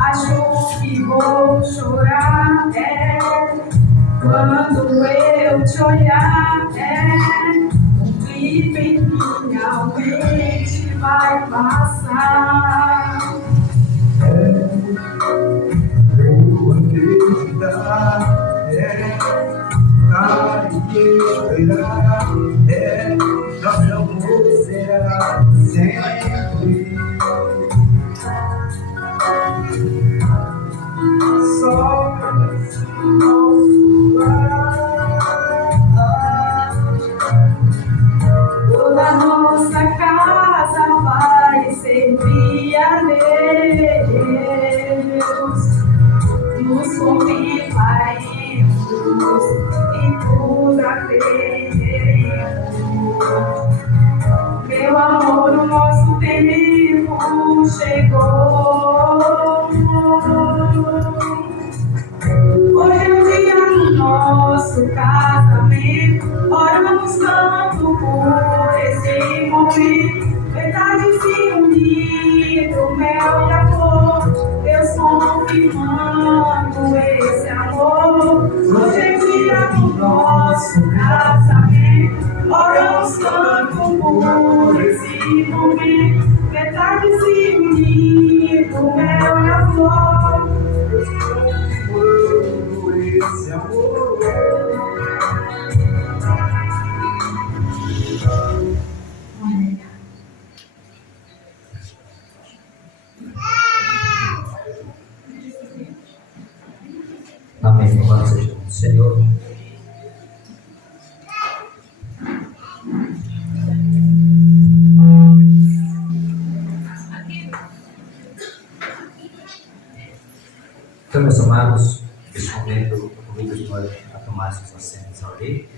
Acho que vou chorar, quando eu te olhar, um clipe finalmente vai passar. Eu acreditar, dar e esperar, nosso amor será sempre. Só nosso lar. Toda nossa casa vai servir a Deus. Nos convidaremos e tudo aprenderemos. Meu amor, o nosso tempo chegou. Hoje é o dia do nosso casamento. Oramos tanto por esse momento. Verdade se unir, o mel e a flor. Deus confirmando esse amor. Hoje é o dia do nosso casamento. Oramos tanto por esse momento. Verdade se unir, o mel e a flor. Esse amor. Amém. Louvado seja o Senhor. Então, meus amados, nesse momento, eu convido os senhores a tomar seus assentos ali,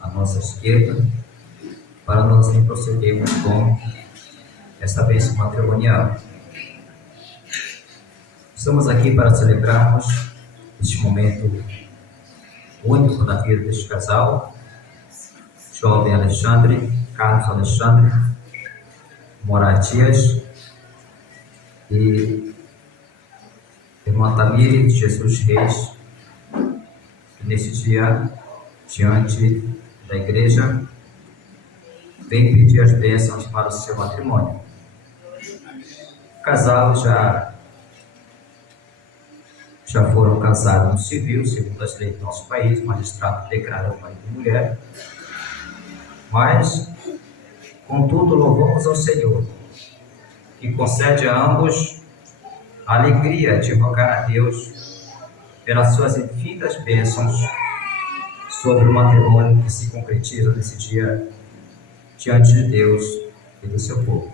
à nossa esquerda, para nós procedermos com esta bênção matrimonial. Estamos aqui para celebrarmos este momento único na vida deste casal, jovem Alexandre, Carlos Alexandre, Moratias e irmã Tamire de Jesus Reis, nesse dia, diante da igreja, vem pedir as bênçãos para o seu matrimônio. O casal já foram casados no civil, segundo as leis do nosso país, o magistrado declara marido e mulher. Mas, contudo, louvamos ao Senhor, que concede a ambos a alegria de rogar a Deus pelas suas infinitas bênçãos sobre o matrimônio que se concretiza nesse dia diante de Deus e do seu povo.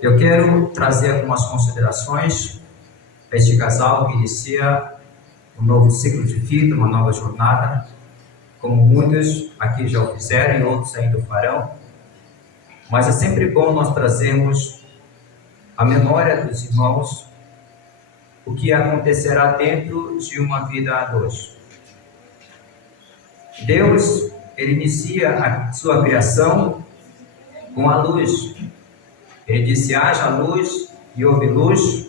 Eu quero trazer algumas considerações para este casal que inicia um novo ciclo de vida, uma nova jornada, como muitos aqui já o fizeram e outros ainda o farão. Mas é sempre bom nós trazermos à memória dos irmãos o que acontecerá dentro de uma vida a dois. Deus, Ele inicia a sua criação com a luz. Ele disse: haja luz e houve luz.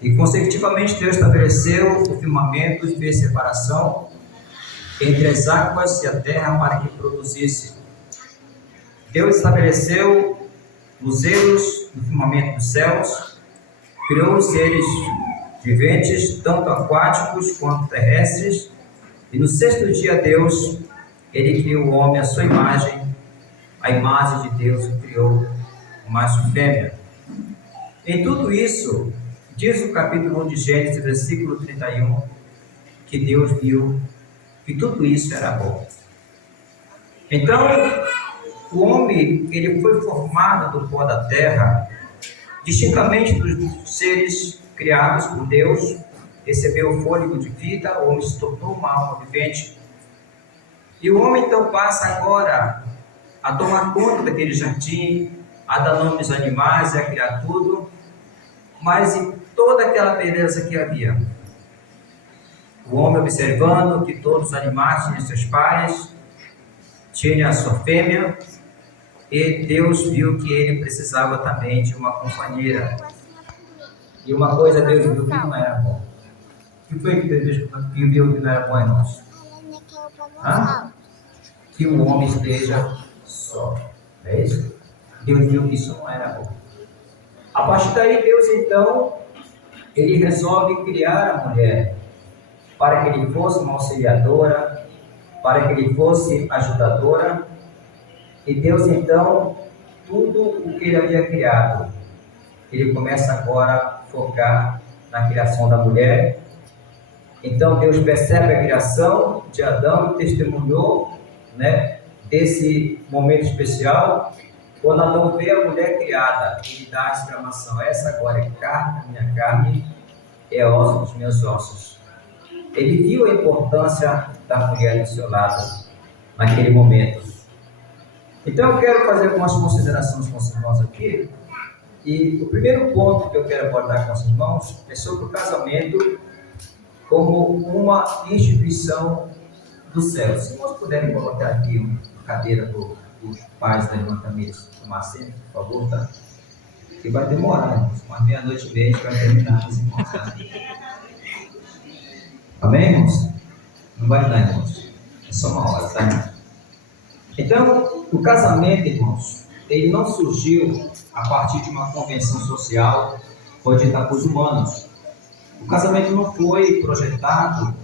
E consecutivamente Deus estabeleceu o firmamento e fez separação entre as águas e a terra para que produzisse. Deus estabeleceu luzeiros no firmamento dos céus, criou os seres viventes, tanto aquáticos quanto terrestres, e no sexto dia Deus, Ele criou o homem à sua imagem, a imagem de Deus o criou, macho e fêmea. Em tudo isso, diz o capítulo 1 de Gênesis, versículo 31, que Deus viu que tudo isso era bom. Então, o homem, ele foi formado do pó da terra, distintamente dos seres criados por Deus, recebeu o fôlego de vida, o homem se tornou uma alma vivente. E o homem então passa agora a tomar conta daquele jardim, a dar nome aos animais, a criar tudo, mas em toda aquela beleza que havia. O homem observando que todos os animais tinham seus pais, tinha a sua fêmea, e Deus viu que ele precisava também de uma companheira. E uma coisa Deus viu que não era bom. O que foi que Deus viu que não era bom, irmãos? Que o homem esteja só. É isso? Deus viu que isso não era bom. A partir daí, Deus então, ele resolve criar a mulher para que ele fosse uma auxiliadora, para que ele fosse ajudadora. E Deus então, tudo o que ele havia criado, ele começa agora a focar na criação da mulher. Então Deus percebe a criação de Adão e testemunhou, desse momento especial. Quando Adão vê a mulher criada, ele dá a exclamação: essa agora é carne da minha carne, é osso dos meus ossos. Ele viu a importância da mulher do seu lado naquele momento. Então eu quero fazer algumas considerações com os irmãos aqui. E o primeiro ponto que eu quero abordar com os irmãos é sobre o casamento como uma instituição do céu. Se nós puderem colocar aqui a cadeira dos pais da irmã Camila, tomar assento, por favor, tá? Que vai demorar, irmãos. Uma meia-noite e meia a gente vai terminar com os irmãos, tá? Amém, irmãos? Não vai dar, irmãos. É só uma hora, tá, irmãos? Então, o casamento, irmãos, ele não surgiu a partir de uma convenção social ou de tabus humanos. O casamento não foi projetado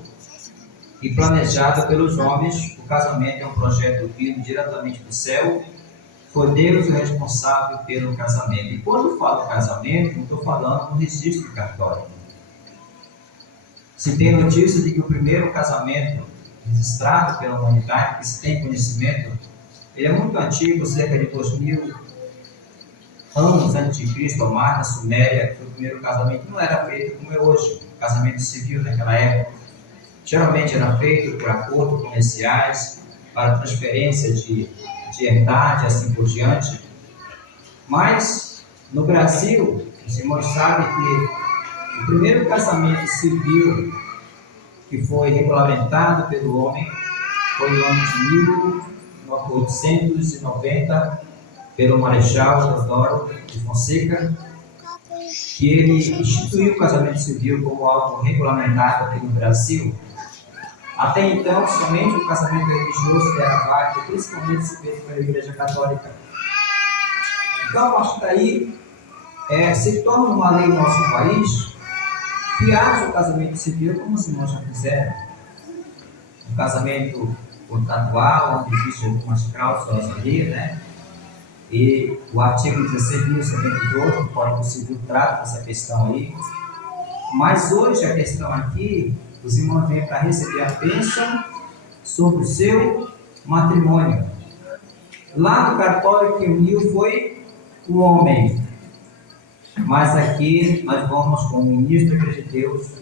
e planejado pelos homens. O casamento é um projeto vindo diretamente do céu. Foi Deus o responsável pelo casamento. E quando eu falo casamento, não estou falando no registro cartório. Se tem notícia de que o primeiro casamento registrado pela humanidade, que se tem conhecimento, ele é muito antigo, cerca de 2000 anos antes de Cristo, ou mais, na Suméria, que o primeiro casamento não era feito como é hoje, o casamento civil naquela época. Geralmente era feito por acordos comerciais, para transferência de herdade, assim por diante. Mas, no Brasil, os irmãos sabem que o primeiro casamento civil que foi regulamentado pelo homem foi no ano de 1890, pelo Marechal Deodoro de Fonseca, que ele instituiu o casamento civil como algo regulamentado aqui no Brasil. Até então, somente o casamento religioso era válido, principalmente se feito pela Igreja Católica. Então, a partir daí, se torna uma lei no nosso país que haja o casamento civil, como os irmãos já fizeram. Um casamento contratual, onde existem algumas cláusulas ali, E o artigo 16.072 do Código Civil trata dessa questão aí. Mas hoje a questão aqui, os irmãos vêm para receber a bênção sobre o seu matrimônio. Lá no cartório que uniu foi o homem. Mas aqui nós vamos, como ministro da Igreja de Deus,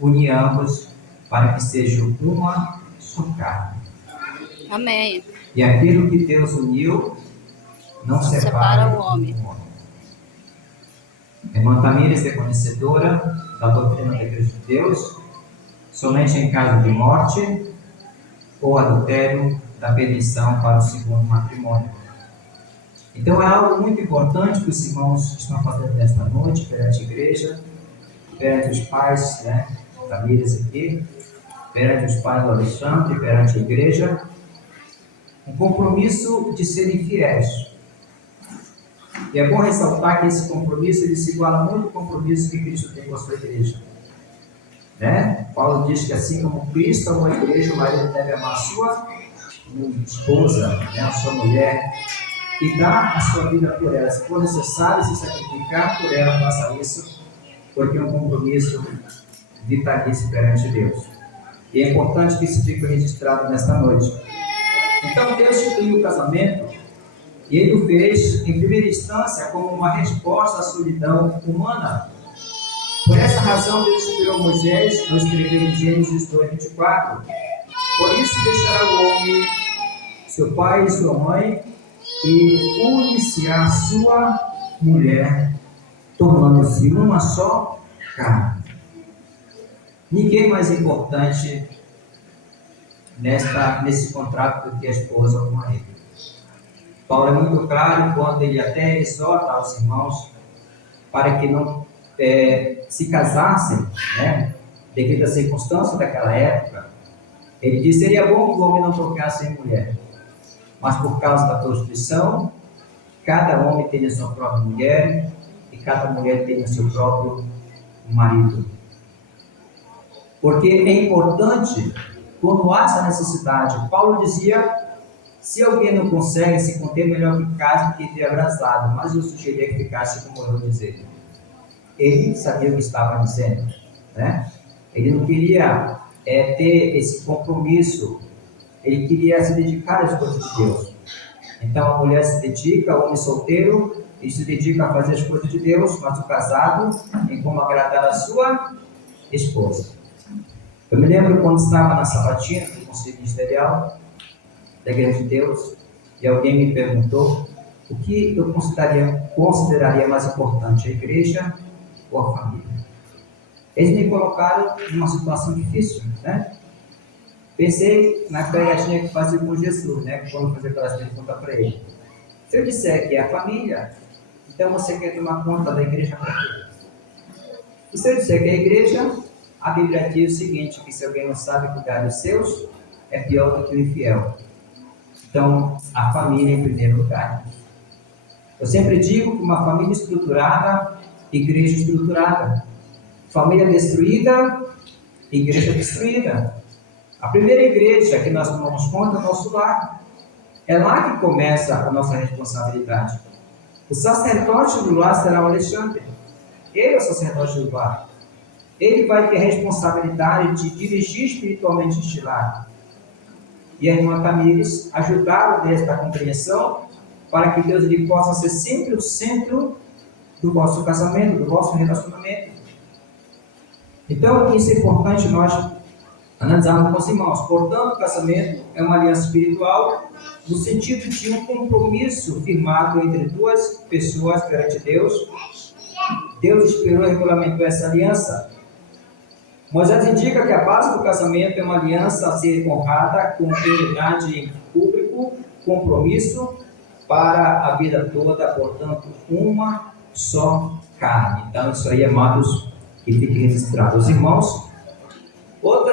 unir ambos para que sejam uma só carne. Amém. E aquilo que Deus uniu, não separa o homem. A irmã Tamires é conhecedora da doutrina da Igreja de Deus. Somente em caso de morte ou adultério da permissão para o segundo matrimônio. Então é algo muito importante que os irmãos estão fazendo nesta noite perante a igreja, perante os pais, Tamires aqui, perante os pais do Alexandre, perante a igreja, um compromisso de serem fiéis. E é bom ressaltar que esse compromisso ele se iguala muito ao compromisso que Cristo tem com a sua igreja. Paulo diz que assim como Cristo amou a igreja, o marido deve amar a sua esposa, a sua mulher, e dar a sua vida por ela. Se for necessário se sacrificar por ela, faça isso, porque é um compromisso vitalício perante Deus. E é importante que isso fique registrado nesta noite. Então Deus instituiu o casamento e Ele o fez em primeira instância como uma resposta à solidão humana. Por essa razão Deus inspirou Moisés ao escrever em Gênesis 2:24 Por isso deixará o homem seu pai e sua mãe e une-se à sua mulher, tornando-se uma só carne. Ninguém mais importante nesse contrato do que a esposa ou o marido. Paulo é muito claro quando ele até exorta aos irmãos para que não se casassem, né, devido às circunstâncias daquela época. Ele diz: seria bom que o homem não tocasse em mulher, mas por causa da prostituição, cada homem tem a sua própria mulher e cada mulher tem o seu próprio marido. Porque é importante, quando há essa necessidade, Paulo dizia: se alguém não consegue se conter, melhor que case do que esteja abraçado, mas eu sugeria que ficasse como eu dizer. Ele sabia o que estava dizendo, né? Ele não queria ter esse compromisso, ele queria se dedicar às coisas de Deus. Então a mulher se dedica, o homem solteiro, ele se dedica a fazer as coisas de Deus, mas o casado em como agradar a sua esposa. Eu me lembro quando estava na sabatina do Conselho Ministerial da Igreja de Deus, e alguém me perguntou o que eu consideraria mais importante, a igreja ou a família. Eles me colocaram numa situação difícil, né? Pensei na pegadinha que fazia com Jesus, né? Quando fazer aquelas perguntas para ele. Se eu disser que é a família, então você quer tomar conta da igreja para quê? E se eu disser que é a igreja, a Bíblia diz o seguinte, que se alguém não sabe cuidar dos seus, é pior do que o infiel. Então, a família em primeiro lugar. Eu sempre digo que uma família estruturada, igreja estruturada. Família destruída, igreja destruída. A primeira igreja que nós tomamos conta é o nosso lar. É lá que começa a nossa responsabilidade. O sacerdote do lar será o Alexandre. Ele é o sacerdote do lar. Ele vai ter a responsabilidade de dirigir espiritualmente este lar. E a irmã Tamires ajudá-lo nesta compreensão para que Deus ele possa ser sempre o centro do vosso casamento, do vosso relacionamento. Então, isso é importante nós analisarmos com os irmãos. Portanto, o casamento é uma aliança espiritual no sentido de um compromisso firmado entre duas pessoas perante Deus. Deus esperou e regulamentou essa aliança. Moisés indica que a base do casamento é uma aliança a ser honrada com integridade em público, compromisso para a vida toda, portanto, uma só carne. Então, isso aí, amados, que fique registrado. Os irmãos, outro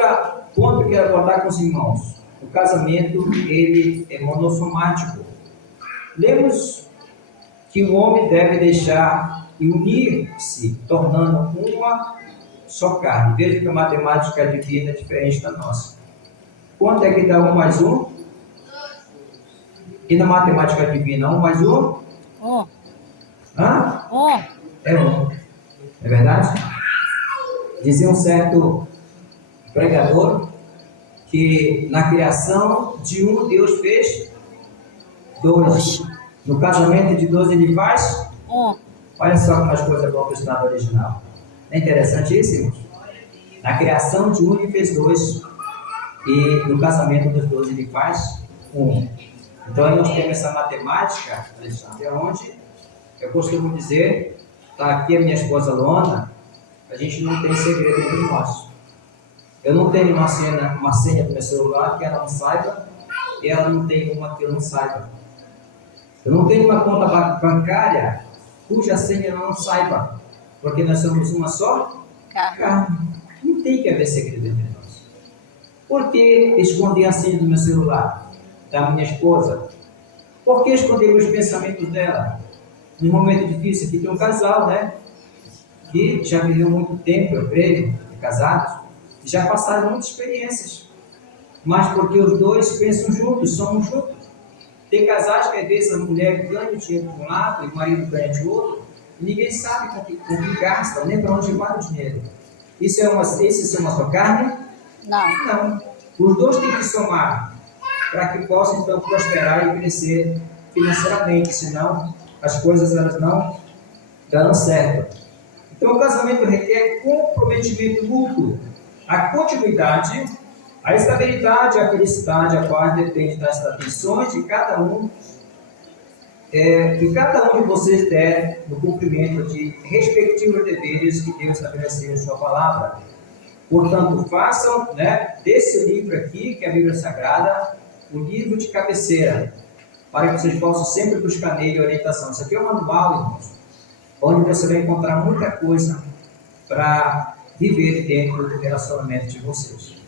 ponto que eu quero abordar com os irmãos, o casamento, ele é monossomático. Lemos que o homem deve deixar e unir-se, tornando uma só carne. Veja que a matemática divina é diferente da nossa. Quanto é que dá 1 mais 1? E na matemática divina, 1 mais 1? 1. Hã? 1. É 1. É verdade? Dizia um certo pregador que na criação de um Deus fez 2. No casamento de 2 ele faz 1. Olha só como as coisas vão para o estado original. É interessantíssimo. Na criação de um ele fez 2. E no casamento dos 2 ele faz 1. Então aí nós temos essa matemática, Alexandre, onde eu costumo dizer, está aqui a minha esposa Luana, a gente não tem segredo entre nós. Eu não tenho uma senha do meu celular que ela não saiba, e ela não tem uma que eu não saiba. Eu não tenho uma conta bancária cuja senha ela não saiba, porque nós somos uma só carne. Não tem que haver segredo entre nós. Por que esconder a senha do meu celular, da minha esposa? Por que esconder os pensamentos dela? Num momento difícil, aqui tem um casal, né? Que já viveu muito tempo, eu creio, casados, já passaram muitas experiências, mas porque os dois pensam juntos, somos juntos. Tem casais que às vezes a mulher ganha dinheiro de um lado e o marido ganha de outro, e ninguém sabe com que gasta, nem para onde vai o dinheiro. Isso é uma sua carne? Não. Não. Os dois têm que somar para que possam então prosperar e crescer financeiramente, senão as coisas elas não dão certo. Então o casamento requer comprometimento mútuo. A continuidade A estabilidade e a felicidade, a paz, depende das atenções de cada um, que cada um de vocês der no cumprimento de respectivos deveres que Deus estabeleceu em sua palavra. Portanto, façam, desse livro aqui, que é a Bíblia Sagrada, o livro de cabeceira, para que vocês possam sempre buscar nele orientação. Isso aqui é um manual, irmãos, onde você vai encontrar muita coisa para viver dentro do relacionamento de vocês.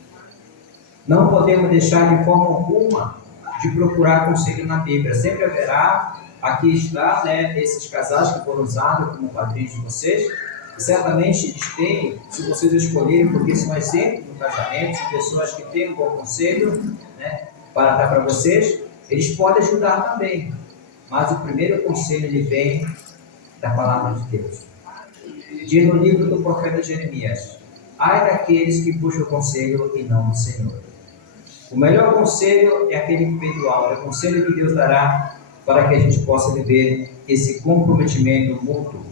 Não podemos deixar de forma alguma de procurar conselho na Bíblia. Sempre haverá, aqui está, esses casais que foram usados como padrinhos de vocês. Certamente eles têm, se vocês escolherem, porque são exemplos no casamento, são pessoas que têm um bom conselho, para dar para vocês, eles podem ajudar também. Mas o primeiro conselho ele vem da palavra de Deus. Diz no livro do profeta Jeremias: ai daqueles que buscam conselho e não o Senhor. O melhor conselho é aquele que vem do alto, é o conselho que Deus dará para que a gente possa viver esse comprometimento mútuo.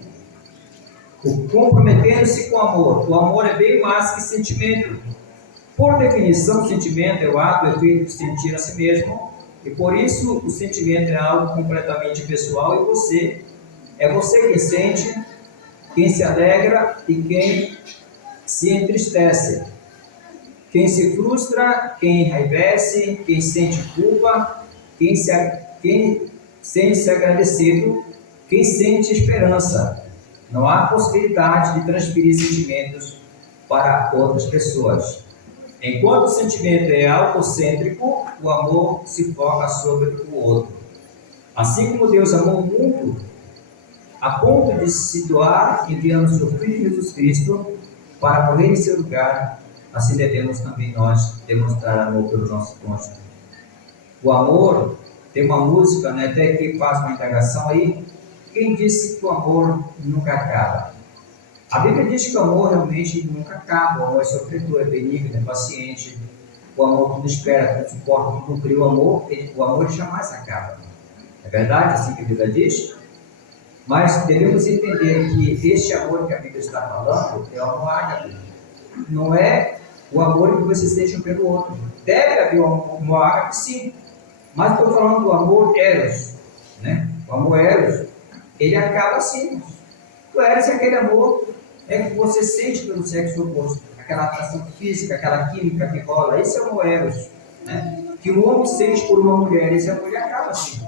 O comprometendo-se com amor. O amor é bem mais que sentimento. Por definição, o sentimento é o ato, o efeito de sentir a si mesmo, e por isso o sentimento é algo completamente pessoal, e é você quem sente, quem se alegra e quem se entristece, quem se frustra, quem enraivece, quem sente culpa, quem sente-se agradecido, quem sente esperança. Não há possibilidade de transferir sentimentos para outras pessoas. Enquanto o sentimento é autocêntrico, o amor se foca sobre o outro. Assim como Deus amou o mundo, a ponto de se doar, enviando seu Filho Jesus Cristo para morrer em seu lugar, assim devemos também nós demonstrar amor pelo nosso cônjuge. O amor, tem uma música, até que faz uma indagação aí, quem disse que o amor nunca acaba? A Bíblia diz que o amor realmente nunca acaba. O amor é sofredor, é benigno, é paciente. O amor tudo espera, tudo suporta, tudo crê. O amor jamais acaba. É verdade, assim que a Bíblia diz? Mas devemos entender que este amor que a Bíblia está falando é o amor ágape. Não é o amor que você sente um pelo outro. Deve haver um amor ágape, sim. Mas estou falando do amor eros. O amor eros, ele acaba assim. O eros é aquele amor que você sente pelo sexo oposto. Aquela atração física, aquela química que rola. Esse é o amor eros. Que o homem sente por uma mulher. Esse amor ele acaba assim.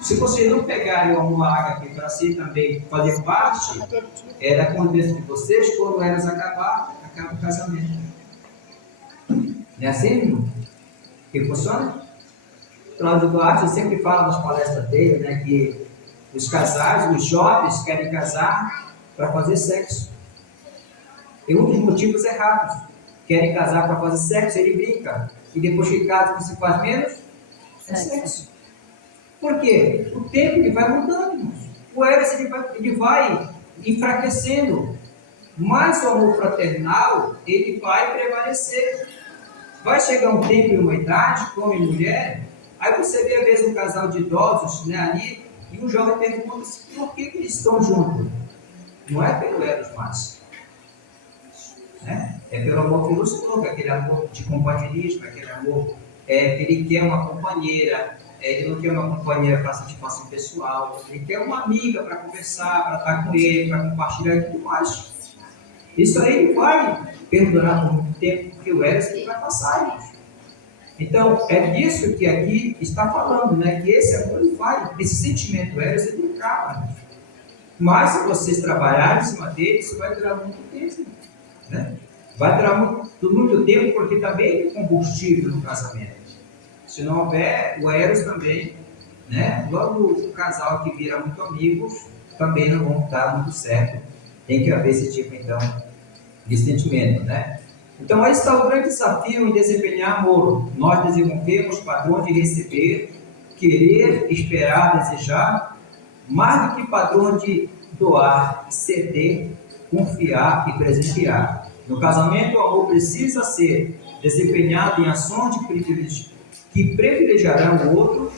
Se vocês não pegarem o amor ágape para si também fazer parte da convivência de vocês, quando o eros acabar, acaba o casamento. Não é assim que funciona? Cláudio Duarte sempre fala nas palestras dele, que os casais, os jovens querem casar para fazer sexo. E um dos motivos errados. Querem casar para fazer sexo, ele brinca. E depois que casa, você faz menos? É sexo. Por quê? O tempo ele vai mudando. O eros ele vai enfraquecendo. Mas o amor fraternal, ele vai prevalecer. Vai chegar um tempo e uma idade, homem e mulher, aí você vê às vezes um casal de idosos ali, e o jovem pergunta-se por que eles estão juntos. Não é pelo eros mais. É pelo amor filosófico, aquele amor de companheirismo, aquele amor que ele quer uma companheira, ele não quer uma companheira para satisfação pessoal, ele quer uma amiga para conversar, para estar com ele, para compartilhar e tudo mais. Isso aí ele vai perdurar por muito tempo, porque o eros ele vai passar, irmãos. Então, é disso que aqui está falando, que esse amor ele vai, esse sentimento eros ele acaba, irmãos. Mas se vocês trabalharem em cima dele, isso vai durar muito tempo. Vai durar muito tempo, porque também é combustível no casamento. Se não houver o eros também, logo o casal que vira muito amigos, também não vão dar muito certo. Tem que haver esse tipo, então, de sentimento, Então, aí está o grande desafio em desempenhar amor. Nós desenvolvemos padrões de receber, querer, esperar, desejar, mais do que padrão de doar, ceder, confiar e presentear. No casamento, o amor precisa ser desempenhado em ações que privilegiarão o outro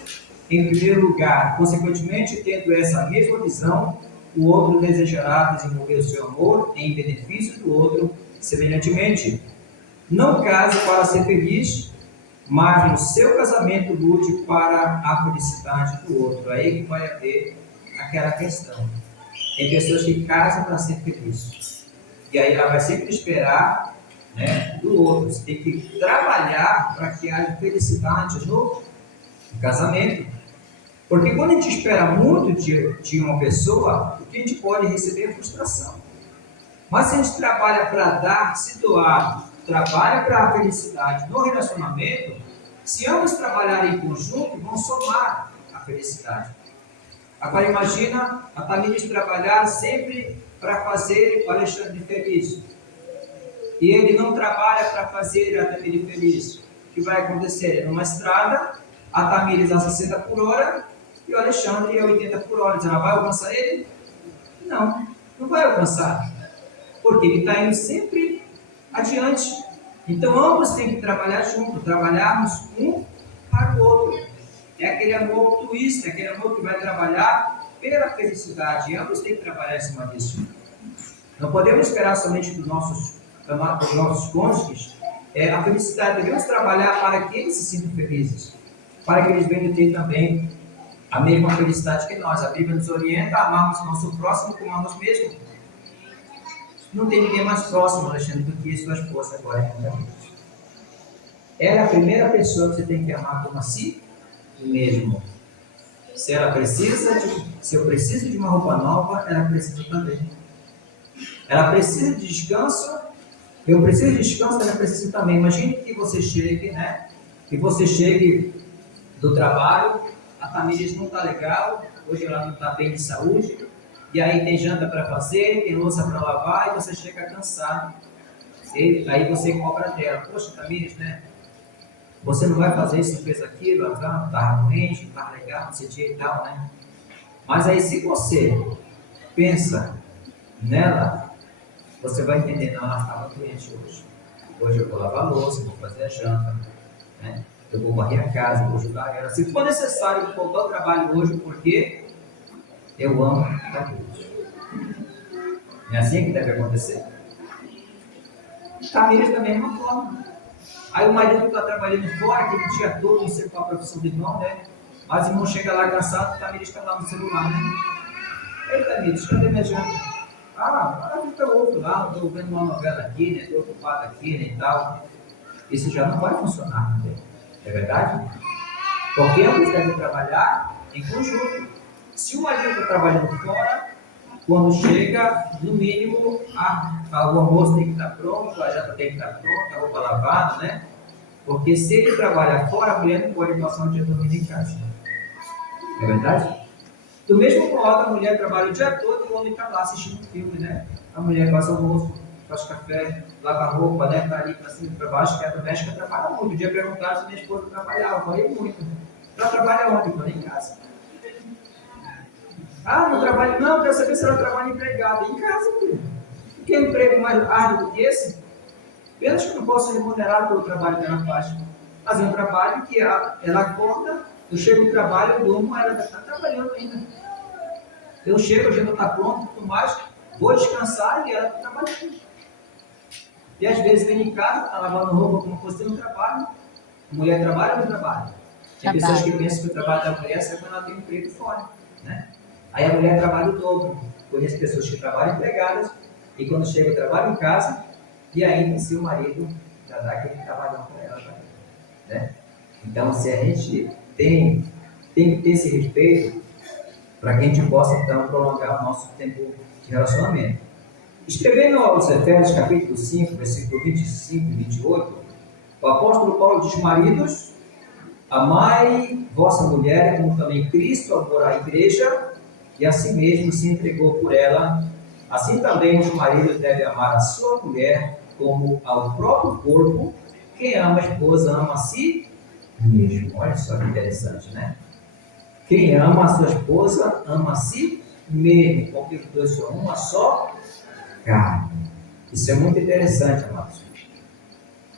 em primeiro lugar. Consequentemente, tendo essa mesma visão, o outro desejará desenvolver o seu amor em benefício do outro. Semelhantemente, Não case para ser feliz, mas no seu casamento lute para a felicidade do outro. Aí que vai haver aquela questão. Tem pessoas que casam para ser felizes. E aí ela vai sempre esperar, né, do outro. Você tem que trabalhar para que haja felicidade no casamento. Porque quando a gente espera muito de uma pessoa, o que a gente pode receber é frustração. Mas se a gente trabalha para dar, se doar, trabalha para a felicidade no relacionamento, se ambos trabalharem em conjunto, vão somar a felicidade. Agora imagina a Tamires trabalhar sempre para fazer o Alexandre feliz. E ele não trabalha para fazer a Tamires feliz. O que vai acontecer? Numa estrada, a Tamires a 60 por hora e o Alexandre a 80 por hora. Ela vai alcançar ele? Não, não vai alcançar. Porque ele está indo sempre adiante. Então ambos têm que trabalhar juntos, trabalharmos um para o outro. É aquele amor altruísta, aquele amor que vai trabalhar pela felicidade. E ambos têm que trabalhar em cima disso. Não podemos esperar somente dos nossos cônjuges a felicidade. Devemos trabalhar para que eles se sintam felizes, para que eles venham ter também a mesma felicidade que nós. A Bíblia nos orienta a amarmos o nosso próximo como a nós mesmos. Não tem ninguém mais próximo, Alexandre, do que sua esposa agora. Ela é a primeira pessoa que você tem que amar como a si mesmo. Se eu preciso de uma roupa nova, ela precisa também. Ela precisa de descanso, eu preciso de descanso, ela precisa também. Imagine que você chegue, né? Que você chegue do trabalho, a família não está legal, hoje ela não está bem de saúde, e aí tem janta para fazer, tem louça para lavar, e você chega cansado. E aí você cobra dela, poxa, Tamires, né? Você não vai fazer isso, fez aquilo, não estava doente, não estava legal nesse dia e tal, né? Mas aí se você pensa nela, você vai entender, não, ela estava doente hoje. Hoje eu vou lavar a louça, vou fazer a janta, né? Eu vou varrer a casa, vou ajudar ela. Se for necessário, eu vou voltar ao trabalho hoje, porque eu amo a Deus. Não é assim que deve acontecer? Tamires da mesma forma. Aí o marido está trabalhando fora, aquele dia todo, não sei qual a profissão do irmão, né? Mas o irmão chega lá cansado, o Tamires está lá no celular, né? Ei, Tamires, cadê minha janta? Fica outro lá, estou vendo uma novela aqui, né? Estou ocupado aqui, né? E tal. Isso já não vai funcionar, né? É verdade? Porque ambos devem trabalhar em conjunto. Se o marido está trabalhando fora, quando chega, no mínimo, o almoço tem que estar pronto, a janta tem que estar pronta, a roupa lavada, né? Porque se ele trabalha fora, a mulher não pode passar um dia dormindo em casa. É verdade? Do mesmo modo, a mulher trabalha o dia todo e o homem está lá assistindo um filme, né? A mulher faz almoço, faz café, lava roupa, né? Está ali para cima e para baixo, que a doméstica trabalha muito. Um dia perguntaram se minha esposa trabalhava, eu falei muito. Ela trabalha onde? Eu falei, em casa. Não trabalho, não, quero saber se ela trabalha empregada. Em casa, filho. Que emprego mais árduo do que esse? Pena que eu não posso ser remunerado pelo trabalho que ela faz. Mas é um trabalho que ela acorda, eu chego no trabalho, eu durmo, ela está trabalhando ainda. Eu chego, a janta está pronta, tudo mais, vou descansar e ela está trabalhando. E às vezes vem em casa, está lavando roupa como fosse no trabalho. A mulher trabalha ou não trabalha? Tem pessoas que pensam que o trabalho da mulher é quando ela tem emprego fora, né? Aí a mulher trabalha o dobro. Conheço pessoas que trabalham empregadas e quando chega o trabalho em casa, e ainda se o marido já dá aquele trabalhão para ela, né? Então, se a gente tem que ter esse respeito para que a gente possa, então, prolongar o nosso tempo de relacionamento. Escrevendo aos Efésios, capítulo 5, versículo 25 e 28, o apóstolo Paulo diz: maridos, amai vossa mulher, como também Cristo amou a igreja, e assim mesmo se entregou por ela. Assim também os maridos devem amar a sua mulher como ao próprio corpo. Quem ama a esposa ama a si mesmo. Olha só que interessante, né? Quem ama a sua esposa ama a si mesmo, porque os dois são uma só carne. Isso é muito interessante, amados.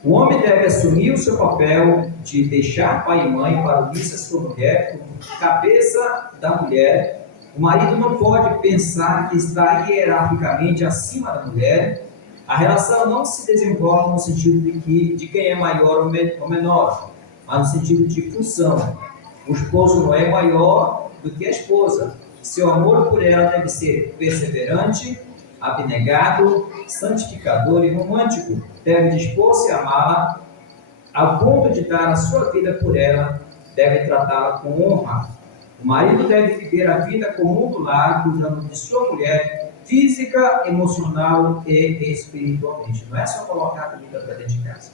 O homem deve assumir o seu papel de deixar pai e mãe para unir-se a sua mulher como cabeça da mulher. O marido não pode pensar que está hierarquicamente acima da mulher, A relação não se desenvolve no sentido de quem é maior ou menor, mas no sentido de função. O esposo não é maior do que a esposa. Seu amor por ela deve ser perseverante, abnegado, santificador e romântico. Deve dispor-se a amá-la ao ponto de dar a sua vida por ela, deve tratá-la com honra. O marido deve viver a vida comum do lar, cuidando de sua mulher, física, emocional e espiritualmente. Não é só colocar a comida para dentro de casa.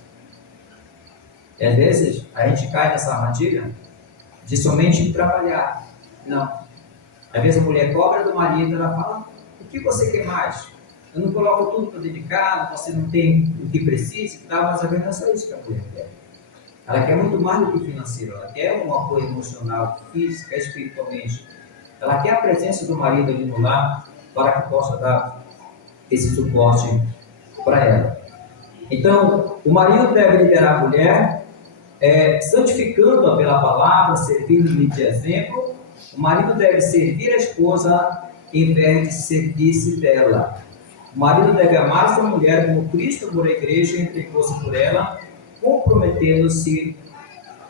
E às vezes a gente cai nessa armadilha de somente trabalhar. Não. Às vezes a mulher cobra do marido, ela fala: o que você quer mais? Eu não coloco tudo para dentro de casa, você não tem o que precisa e tal, mas às vezes não é só isso que a mulher quer. Ela quer muito mais do que o financeiro, ela quer um apoio emocional, física, espiritualmente. Ela quer a presença do marido ali no lar para que possa dar esse suporte para ela. Então, o marido deve liderar a mulher, santificando-a pela palavra, servindo-lhe de exemplo. O marido deve servir a esposa em vez de servir-se dela. O marido deve amar sua mulher como Cristo amou a igreja e entregou-se por ela, comprometendo-se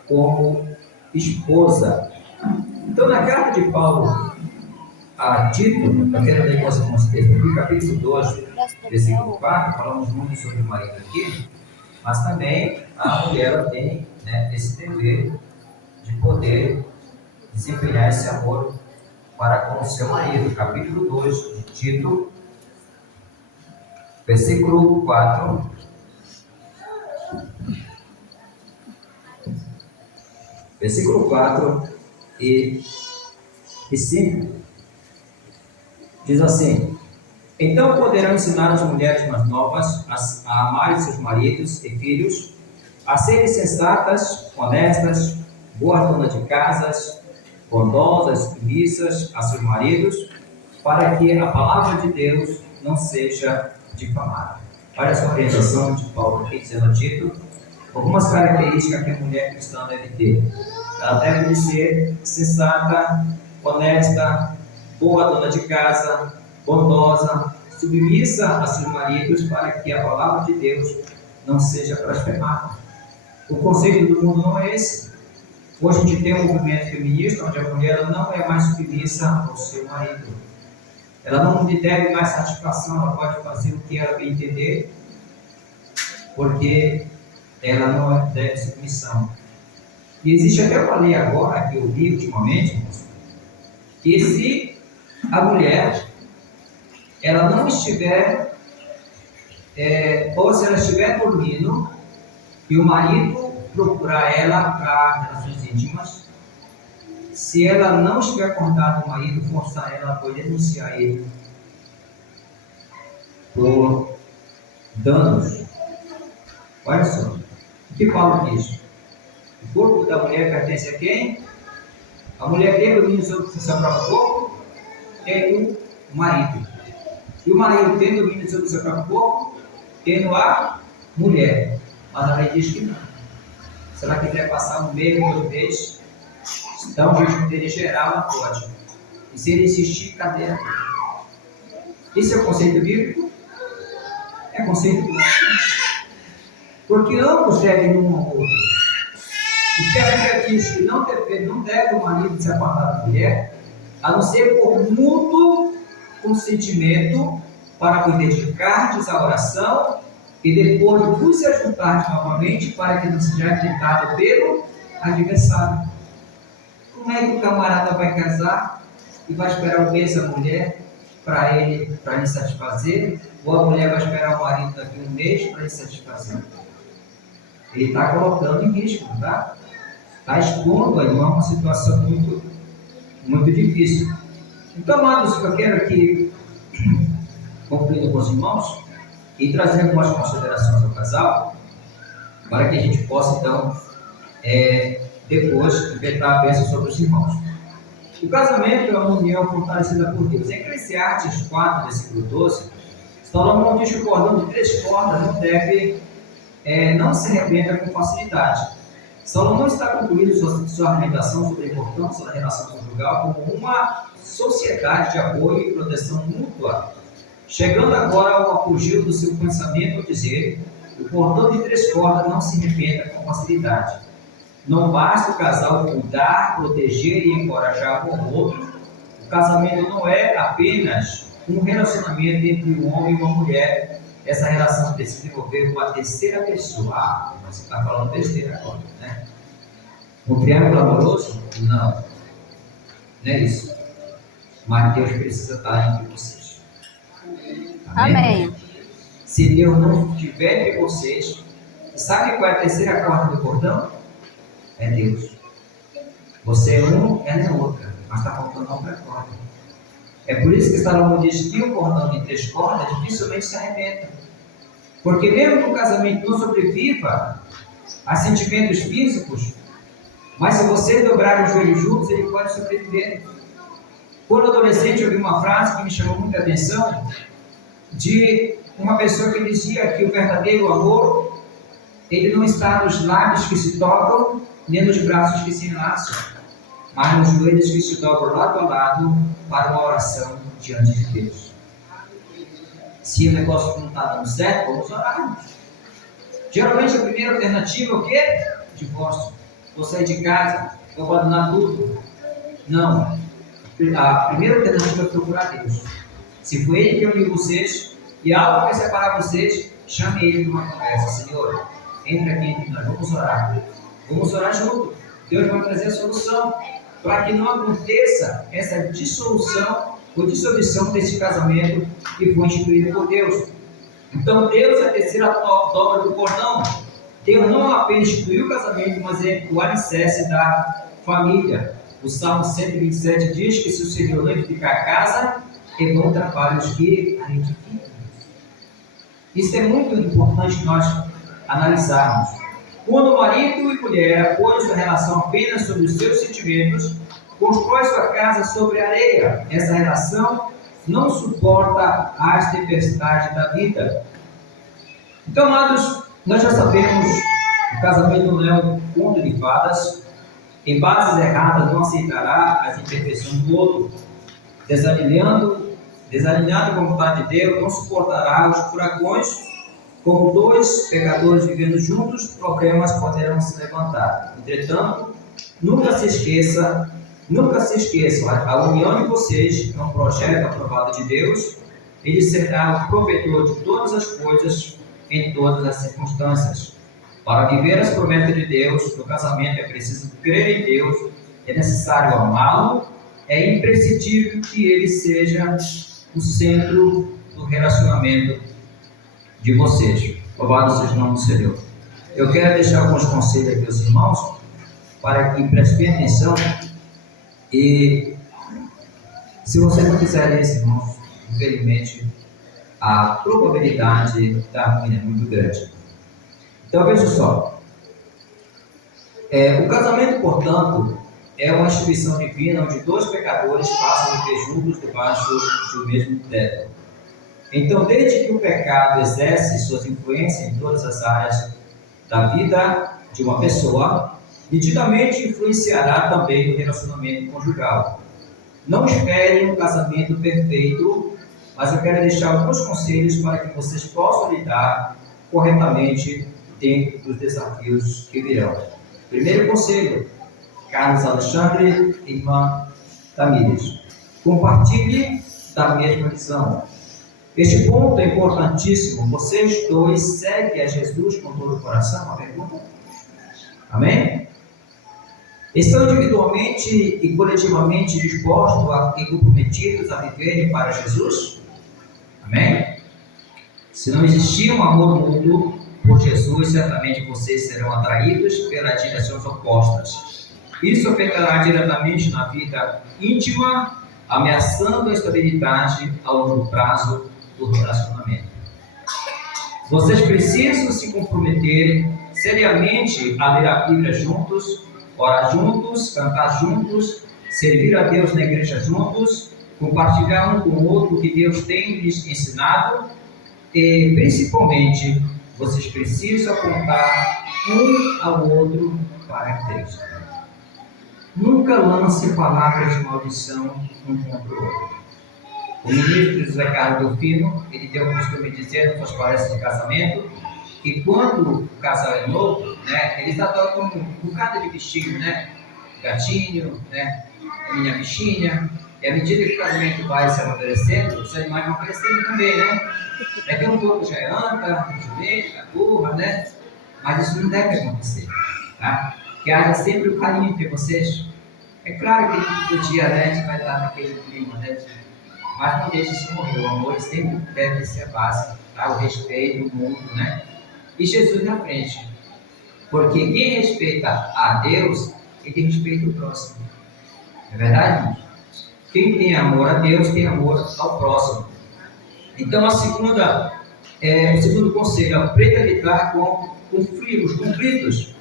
como esposa. Então, na carta de Paulo a Tito, eu quero ler com vocês aqui, capítulo 2, versículo 4, falamos muito sobre o marido aqui, mas também a mulher tem, esse dever de poder desempenhar esse amor para com o seu marido. Capítulo 2 de Tito, versículo 4. Versículo 4 e 5 diz assim: então poderão ensinar as mulheres mais novas a amarem seus maridos e filhos, a serem sensatas, honestas, boas donas de casas, bondosas, submissas a seus maridos, para que a palavra de Deus não seja difamada. Olha essa orientação de Paulo aqui dizendo a Tito algumas características que a mulher cristã deve ter. Ela deve ser sensata, honesta, boa dona de casa, bondosa, submissa a seus maridos, para que a palavra de Deus não seja blasfemada. O conceito do mundo não é esse. Hoje a gente tem um movimento feminista onde a mulher não é mais submissa ao seu marido. Ela não lhe deve mais satisfação, ela pode fazer o que ela bem entender, porque ela não deve submissão. E existe até uma lei agora, que eu vi ultimamente, que se a mulher, ela não estiver, ou se ela estiver dormindo, e o marido procurar ela para relações íntimas, se ela não estiver acordada, o marido forçar ela, pode denunciar ele por danos. Olha só, o que Paulo diz? O corpo da mulher pertence a quem? A mulher tem domínio sobre o seu próprio corpo? Tem o marido. E o marido tem domínio sobre o seu próprio corpo? Tendo a mulher. Mas a lei diz que não. Se ela quiser passar um mês, 2 meses, dá um jeito de gerar, ela pode. E se ele insistir, cadê ela? Esse é o conceito bíblico? É conceito bíblico. Porque ambos devem um ao outro. O que a Bíblia diz que não deve o marido se apartar da mulher, a não ser por mútuo consentimento, para vos dedicardes à oração e depois vos ajuntardes novamente, para que não seja tentado pelo adversário. Como é que o camarada vai casar e vai esperar um mês a mulher para ele satisfazer? Ou a mulher vai esperar o marido daqui um mês para ele satisfazer? Ele está colocando em risco, tá? Está expondo a irmã uma situação muito, muito difícil. Então, amados, eu quero aqui, concluindo com os irmãos, e trazer algumas considerações ao casal, para que a gente possa, então, depois, inventar a bênção sobre os irmãos. O casamento é uma união fortalecida por Deus. Em Eclesiastes 4, versículo 12, Salomão diz que o cordão de 3 cordas não se arrebenta com facilidade. Salomão está concluindo sua argumentação sobre a importância da relação conjugal como uma sociedade de apoio e proteção mútua, chegando agora ao apogeu do seu pensamento, ao dizer: o cordão de 3 cordas não se arrebenta com facilidade. Não basta o casal cuidar, proteger e encorajar um ao outro. O casamento não é apenas um relacionamento entre um homem e uma mulher. Essa relação precisa envolver uma terceira pessoa. Ah, mas você está falando besteira agora, né? Um triângulo amoroso? Não. Não é isso. Mas Deus precisa estar entre vocês. Amém. Se Deus não estiver entre vocês, sabe qual é a terceira corda do cordão? É Deus. Você é um, ela é outra, mas está faltando outra corda. É por isso que Salomão diz que o cordão de 3 cordas dificilmente se arrebenta. Porque mesmo que o casamento não sobreviva a sentimentos físicos, mas se vocês dobrarem os joelhos juntos, ele pode sobreviver. Quando adolescente, eu vi uma frase que me chamou muita atenção, de uma pessoa que dizia que o verdadeiro amor, ele não está nos lábios que se tocam, nem nos braços que se enlaçam, mas nos joelhos que se dobram lado a lado para uma oração diante de Deus. Se o negócio não está dando certo, vamos orar. Geralmente a primeira alternativa é o quê? Divórcio. Vou sair de casa, vou abandonar tudo. Não. A primeira alternativa é procurar Deus. Se foi Ele que uniu vocês e algo vai separar vocês, chame Ele para uma conversa. Senhor, entra aqui entre nós, vamos orar. Vamos orar junto. Deus vai trazer a solução para que não aconteça essa dissolução ou dissolução desse casamento que foi instituído por Deus. Então Deus é a terceira dobra do cordão. Deus não apenas instituiu o casamento, mas é o alicerce da família. O Salmo 127 diz que se o Senhor não edificar a casa, é bom trabalho os que a edificam. Isso é muito importante nós analisarmos. Quando marido e mulher apoiam sua relação apenas sobre os seus sentimentos, constrói sua casa sobre areia. Essa relação não suporta as tempestades da vida. Então, amados, nós já sabemos que o casamento não é um conto de fadas. Em bases erradas não aceitará as imperfeições do outro. Desalinhado com a vontade de Deus, não suportará os furacões. Como 2 pecadores vivendo juntos, problemas poderão se levantar. Entretanto, nunca se esqueçam, a união de vocês é um projeto aprovado de Deus. Ele será o provedor de todas as coisas em todas as circunstâncias. Para viver as promessas de Deus, no casamento é preciso crer em Deus, é necessário amá-lo, é imprescindível que ele seja o centro do relacionamento de vocês. Louvado seja o nome do Senhor. Eu quero deixar alguns conselhos aqui aos irmãos, para que prestem atenção, e se você não fizer isso, irmãos, infelizmente, a probabilidade da ruína é muito grande. Então veja só, o casamento, portanto, é uma instituição divina onde 2 pecadores passam a viver juntos debaixo de um mesmo teto. Então, desde que o pecado exerce suas influências em todas as áreas da vida de uma pessoa, nitidamente influenciará também no relacionamento conjugal. Não espere um casamento perfeito, mas eu quero deixar alguns conselhos para que vocês possam lidar corretamente dentro dos desafios que virão. Primeiro conselho, Carlos Alexandre e irmã Tamires, compartilhe da mesma visão. Este ponto é importantíssimo. Vocês 2 seguem a Jesus com todo o coração? Uma pergunta? Amém? Estão individualmente e coletivamente dispostos e comprometidos a viverem para Jesus? Amém? Se não existir um amor mútuo por Jesus, certamente vocês serão atraídos pelas direções opostas. Isso afetará diretamente na vida íntima, ameaçando a estabilidade a longo prazo do relacionamento. Vocês precisam se comprometer seriamente a ler a Bíblia juntos, orar juntos, cantar juntos, servir a Deus na igreja juntos, compartilhar um com o outro o que Deus tem lhes ensinado e, principalmente, vocês precisam apontar um ao outro para Cristo. Nunca lance palavras de maldição um contra o outro. O ministro José Carlos Delfino, ele tem o costume de dizer nas suas palestras de casamento que quando o casal é novo, né, eles adotam um bocado de bichinho, né? Gatinho, né? Minha bichinha. E à medida que o casamento vai se amadurecendo, os animais vão aparecendo também, né? Daqui um pouco já é anta, jumenta, a burra, né? Mas isso não deve acontecer, tá? Que haja sempre o carinho entre vocês. É claro que no dia, né, a gente vai estar naquele clima, né? Mas não deixe isso morrer. O amor sempre deve ser a base, tá? O respeito, o mundo, né? E Jesus na frente. Porque quem respeita a Deus, ele respeita o próximo. É verdade? Quem tem amor a Deus, tem amor ao próximo. Então, o segundo conselho, aprenda a lidar com os conflitos.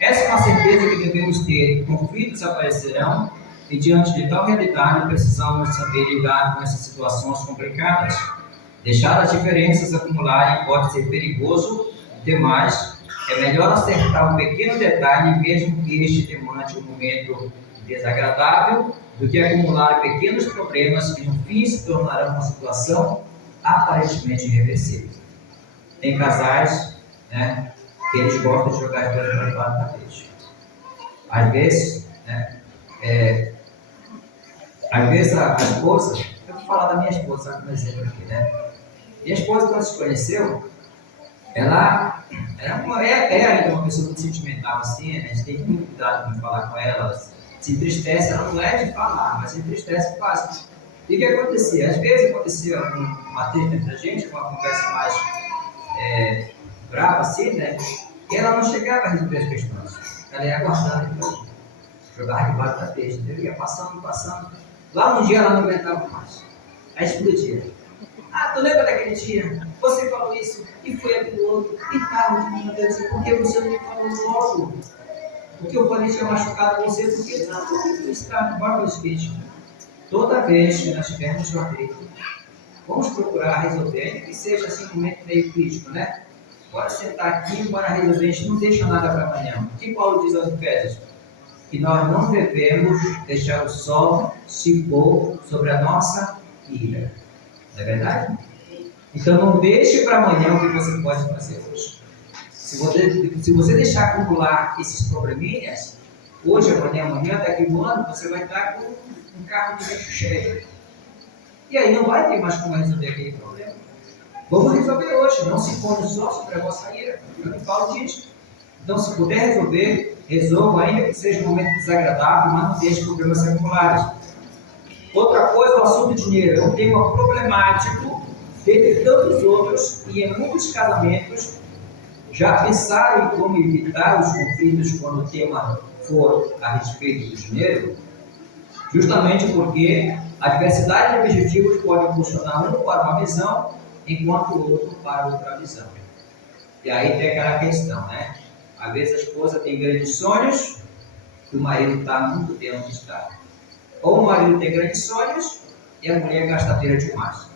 Essa é uma certeza que devemos ter. Conflitos aparecerão e, diante de tal realidade, precisamos saber lidar com essas situações complicadas. Deixar as diferenças acumularem pode ser perigoso demais. É melhor acertar um pequeno detalhe, mesmo que este demande um momento desagradável, do que acumular pequenos problemas que no fim se tornarão uma situação aparentemente irreversível. Tem casais, né, que eles gostam de jogar as coisas para debaixo do tapete. Às vezes, né, a esposa, eu vou falar da minha esposa, como exemplo aqui, né? Minha esposa, quando se conheceu, ela é ainda uma pessoa muito sentimental, assim, né? A gente tem muito cuidado de falar com ela, se entristece, ela não é de falar, mas se entristece fácil. E o que acontecia? Às vezes acontecia uma treta entre a gente, uma conversa mais brava, assim, né? E ela não chegava a resolver as questões. Ela ia aguardando aquilo, jogava debaixo da tapete, entendeu? Ia passando. Lá um dia ela não aguentava mais. Aí explodia. Ah, tu lembra daquele dia? Você falou isso, e foi aquilo outro, e tal, meu Deus, por que você não me falou logo? Porque eu falei tinha machucado você, porque não, porque está embora do espírito. Toda vez que nós tivermos um atrito, vamos procurar resolver, ainda que seja assim um momento meio crítico, né? Bora sentar aqui, bora resolver, a gente não deixa nada para amanhã. O que Paulo diz aos Efésios? Que nós não devemos deixar o sol se pôr sobre a nossa ira. Não é verdade? Então não deixe para amanhã o que você pode fazer hoje. Se você deixar acumular esses probleminhas, hoje, amanhã, daqui a um ano, você vai estar com um carro de lixo cheio. E aí não vai ter mais como resolver aquele problema. Vamos resolver hoje, não se põe só sobre a vossa ira. É o que Paulo diz. Então, se puder resolver, resolva, ainda que seja um momento desagradável, mas não deixe problemas se acumularem. Outra coisa, o assunto dinheiro é um tema problemático, dentre tantos outros, e em muitos casamentos já pensaram em como evitar os conflitos quando o tema for a respeito do dinheiro? Justamente porque a diversidade de objetivos pode impulsionar um para uma visão, enquanto o outro para outra visão. E aí tem aquela questão, né? Às vezes a esposa tem grandes sonhos e o marido está muito bem onde está. Ou o marido tem grandes sonhos e a mulher é gastadeira demais.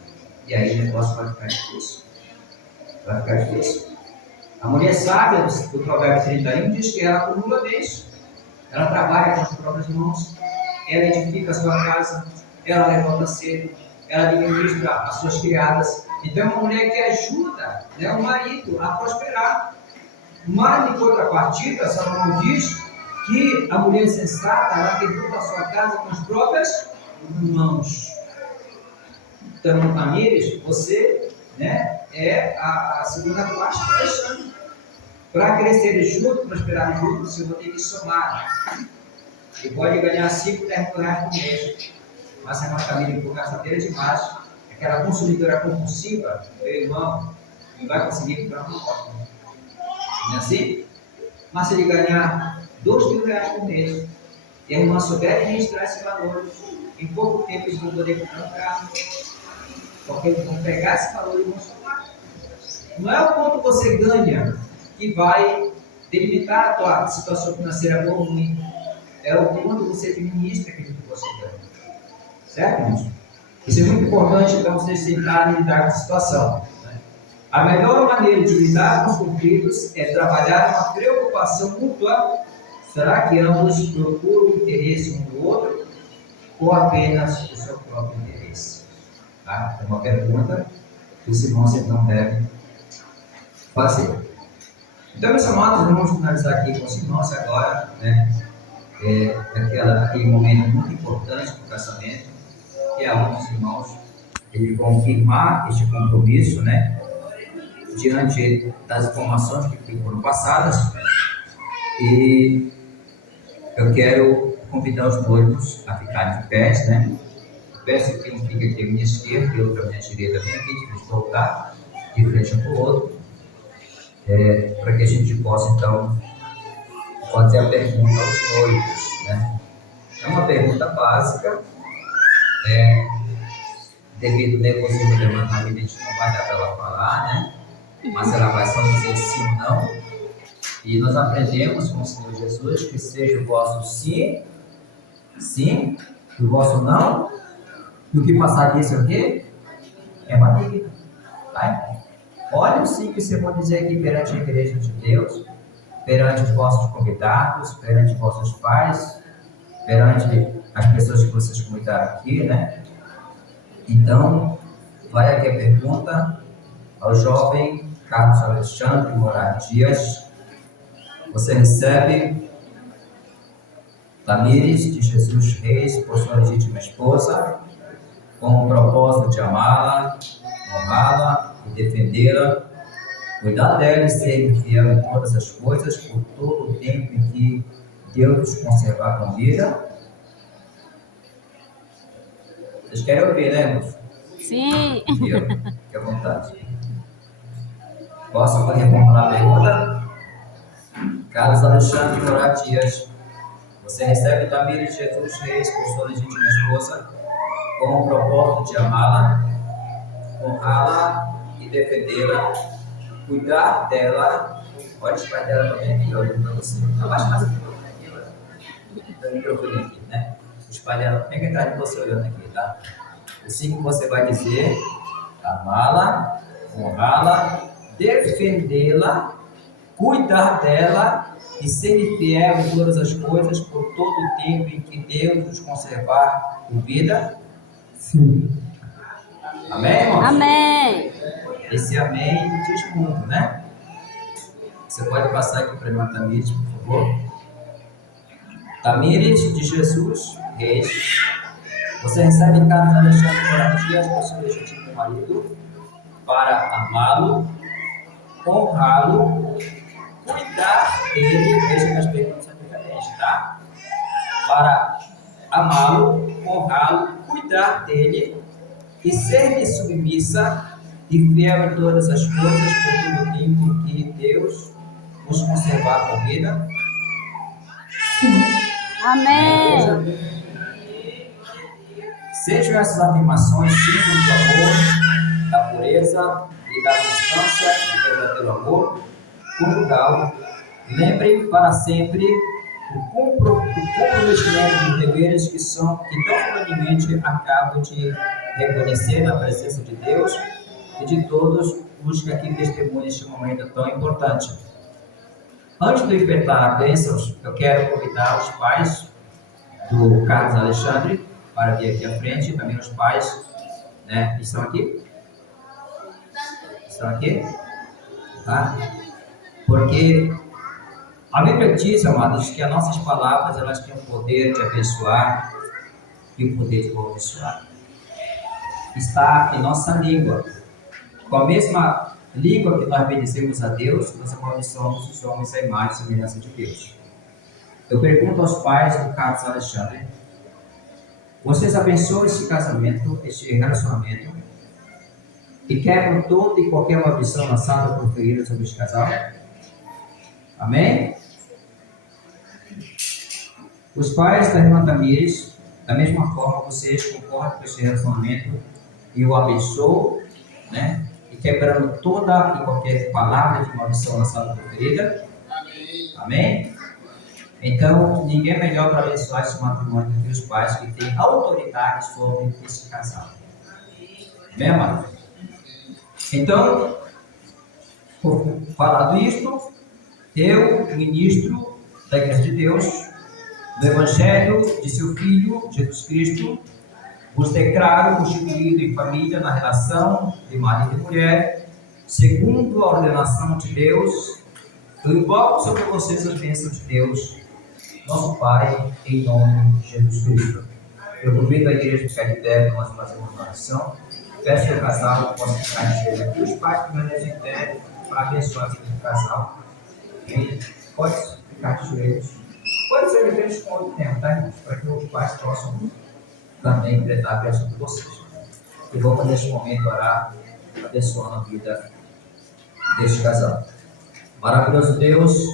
E aí o negócio vai ficar difícil. Vai ficar difícil. A mulher sábia do Provérbio 31 diz que ela acumula bens. Ela trabalha com as próprias mãos. Ela edifica a sua casa. Ela levanta cedo. Ela administra as suas criadas. Então é uma mulher que ajuda, né, o marido a prosperar. Mas, em contrapartida, Salomão diz que a mulher sensata, ela tributa a sua casa com as próprias mãos. Então, Tamires, você, né, é a segunda parte da Alexandre. Para crescer junto, prosperar junto, você vai ter que somar. Você pode ganhar 5, 10 mil reais por mês. Mas se é uma família por gastadeira demais, aquela consumidora compulsiva, meu irmão, não vai conseguir comprar uma moto. Não é assim? Mas se ele ganhar 2 mil reais por mês, e a irmã souber administrar esse valor, em pouco tempo eles vão poder comprar um carro. Porque eles vão pegar esse valor e vão somar. Não é o quanto você ganha que vai delimitar a tua situação financeira boa ou ruim. É o quanto você administra aquilo que você ganha. Certo, gente? Isso é muito importante para vocês tentarem lidar com a situação. Né? A melhor maneira de lidar com os conflitos é trabalhar uma preocupação mútua. Será que ambos procuram o interesse um do outro ou apenas o seu próprio interesse? Tá? É uma pergunta que os irmãos então devem fazer. Então, meus amados, vamos finalizar aqui com os irmãos agora, né? Aquele momento muito importante do casamento, que é onde os irmãos eles vão firmar este compromisso, né? Diante das informações que foram passadas. E eu quero convidar os noivos a ficarem de pé, né? Peço que um fique aqui à minha esquerda e outro à minha direita, bem aqui, de voltar de frente um para o outro, para que a gente possa, então, fazer a pergunta aos noivos, né? É uma pergunta básica, devido ao nervosismo da irmã Marília, a gente não vai dar para ela falar, né? Mas ela vai só dizer sim ou não. E nós aprendemos com o Senhor Jesus que seja o vosso sim, sim, e o vosso não, e o que passar disso é o quê? É maligno. Tá? Olha o sim que você pode dizer aqui perante a igreja de Deus, perante os vossos convidados, perante vossos pais, perante as pessoas que vocês convidaram aqui, né? Então, vai aqui a pergunta ao jovem Carlos Alexandre Moraes Dias. Você recebe Tamires de Jesus Reis por sua legítima esposa, com o propósito de amá-la, honrá-la e defendê-la, cuidar dela e ser fiel em todas as coisas por todo o tempo em que Deus os conservar com vida? Vocês querem ouvir, né, irmãos? Sim. Fique à vontade. Posso responder a pergunta? Carlos Alexandre Moraes Dias, você recebe Tamires de Jesus Reis por sua legítima esposa, com o propósito de amá-la, honrá-la e defendê-la, cuidar dela. Olha os pais dela também aqui, olhando para você. Abaixa mais aqui, o microfone aqui, né? Os pais dela também que atrás de você olhando aqui, tá? Assim que você vai dizer: amá-la, honrá-la, defendê-la, cuidar dela e ser fiel em todas as coisas por todo o tempo em que Deus nos conservar com vida? Sim. Amém, irmãos? Amém. Esse amém diz muito, né? Você pode passar aqui para a irmã Tamires, por favor. Tamires de Jesus Reis, você recebe Carlos Alexandre Moraes Dias por seu legítimo marido, para amá-lo, honrá-lo, cuidar dele. Veja que as perguntas são diferentes, tá? Para amá-lo, honrá-lo, cuidar dele e ser-lhe submissa e fiel em todas as coisas por todo o tempo em que Deus nos conservar com vida? Amém. Sejam essas afirmações símbolos do amor, da pureza e da constância do verdadeiro amor conjugal. Lembrem para sempre o comprometimento dos deveres que tão solenemente acabo de reconhecer na presença de Deus e de todos os que aqui testemunham este momento tão importante. Antes de efetuar bênçãos, eu quero convidar os pais do Carlos Alexandre para vir aqui à frente, também os pais, né? Estão aqui? Estão aqui? Tá? Porque a Bíblia diz, amados, que as nossas palavras, elas têm o poder de abençoar e o poder de amaldiçoar. Está em nossa língua. Com a mesma língua que nós bendizemos a Deus, nós amaldiçoamos os homens à imagem e semelhança de Deus. Eu pergunto aos pais do Carlos Alexandre: vocês abençoam esse casamento, este relacionamento, e quebram toda e qualquer maldição lançada ou proferida sobre este casal? Amém? Os pais da irmã Tamires, da mesma forma, vocês concordam com esse relacionamento e o abençoam, né? E quebrando toda e qualquer palavra de maldição lançada ou proferida? Amém? Então, ninguém é melhor para abençoar esse matrimônio do que os pais que têm autoridade sobre esse casal. Amém, amado? Então, por falado isto, eu, ministro da Igreja de Deus, do Evangelho de seu Filho, Jesus Cristo, Vos declaro constituído em família na relação de marido e mulher, segundo a ordenação de Deus. Eu invoco sobre vocês as bênçãos de Deus, nosso Pai, em nome de Jesus Cristo. Eu convido a igreja de pé de pé, nós fazemos uma oração. Peço que o casal possa ficar de joelho aqui. Os pais permanecem em pé para abençoar a vida do casal. E pode ficar de joelhos. Pode ser eventos com outro tempo, tá, irmãos? Para que os pais possam também prestar a bênção de vocês. E vamos neste momento orar, abençoando a vida deste casal. Maravilhoso Deus,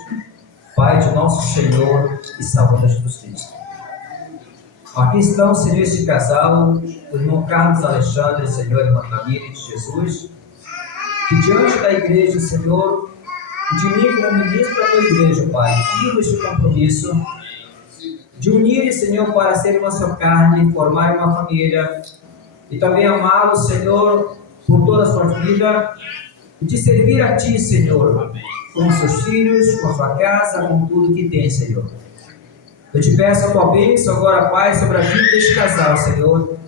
Pai de nosso Senhor e Salvador Jesus Cristo. Aqui estão, Senhor, este casal, o irmão Carlos Alexandre, Senhor, e irmã Tamires de Jesus, que diante da igreja, Senhor, e de mim como ministro da tua igreja, Pai, firmo este compromisso de unir, Senhor, para ser uma só carne, formar uma família, e também amá-lo, Senhor, por toda a sua vida, e de servir a Ti, Senhor, com seus filhos, com a sua casa, com tudo que tem, Senhor. Eu te peço a tua bênção agora, Pai, sobre a vida deste casal, Senhor.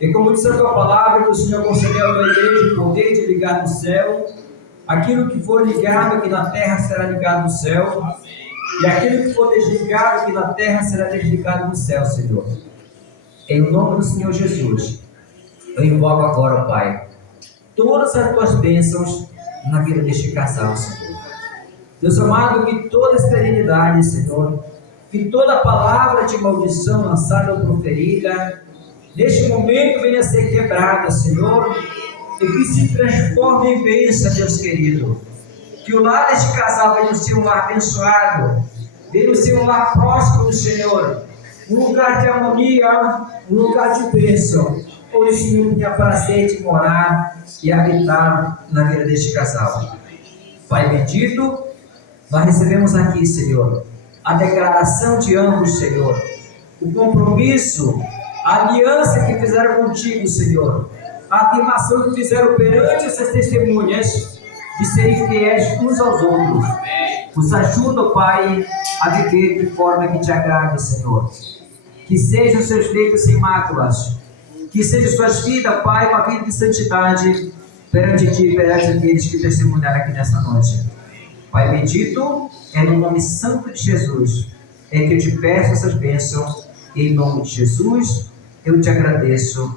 E como diz a tua palavra, que o Senhor concedeu à tua igreja o poder de ligar no céu, aquilo que for ligado aqui na terra será ligado no céu, e aquilo que for desligado aqui na terra será desligado no céu, Senhor. Em nome do Senhor Jesus, eu invoco agora, Pai, todas as tuas bênçãos na vida deste casal, Senhor. Deus amado, que toda esterilidade, Senhor, que toda palavra de maldição lançada ou proferida, neste momento venha a ser quebrada, Senhor, e que se transforme em bênção, Deus querido. Que o lar deste casal venha ser um lar abençoado, venha ser um lar próspero, Senhor, um lugar de harmonia, um lugar de bênção, onde o Senhor tenha prazer de morar e habitar na vida deste casal. Pai bendito, nós recebemos aqui, Senhor, a declaração de ambos, Senhor, o compromisso, a aliança que fizeram contigo, Senhor, a afirmação que fizeram perante essas testemunhas de serem fiéis uns aos outros. Nos ajuda, Pai, a viver de forma que te agrade, Senhor. Que sejam seus leitos sem máculas, que sejam suas vidas, Pai, uma vida de santidade perante ti e perante aqueles que testemunharam aqui nesta noite. Pai bendito, é no nome santo de Jesus é que eu te peço essas bênçãos, em nome de Jesus eu te agradeço.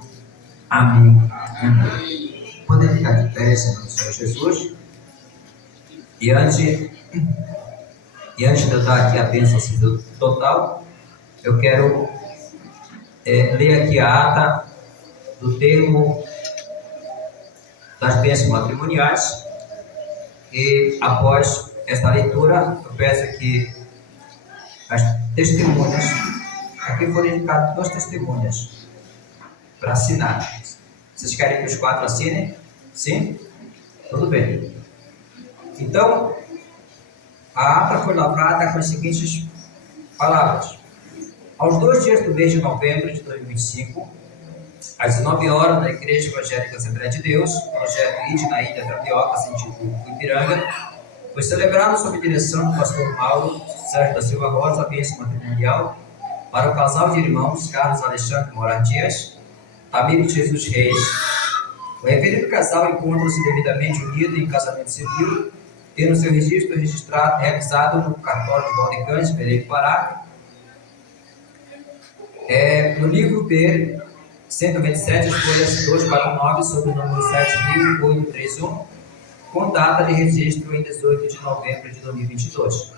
Amém. Amém. Podem ficar de pé, em nome do Senhor Jesus. E antes de eu dar aqui a bênção total, eu quero ler aqui a ata do termo das bênçãos matrimoniais. E após esta leitura, eu peço que as testemunhas, aqui foram indicadas 2 testemunhas para assinar. Vocês querem que os 4 assinem? Sim? Tudo bem. Então, a ata foi lavrada com as seguintes palavras: aos 2 dias do mês de novembro de 2025, às 19 horas, na Igreja Evangélica Assembleia de Deus, projeto ID na Ilha Tapioca, sentido Ipiranga, foi celebrado sob direção do pastor Paulo Sérgio da Silva Rosa a bênção matrimonial para o casal de irmãos Carlos Alexandre Moraes Dias, Tamires de Jesus Reis. O referido casal encontra-se devidamente unido em casamento civil, tendo seu registro realizado no cartório de Valdecães, Pereira, Pará. No livro B 127, as folhas 249, sobre o número 7.831, com data de registro em 18 de novembro de 2022.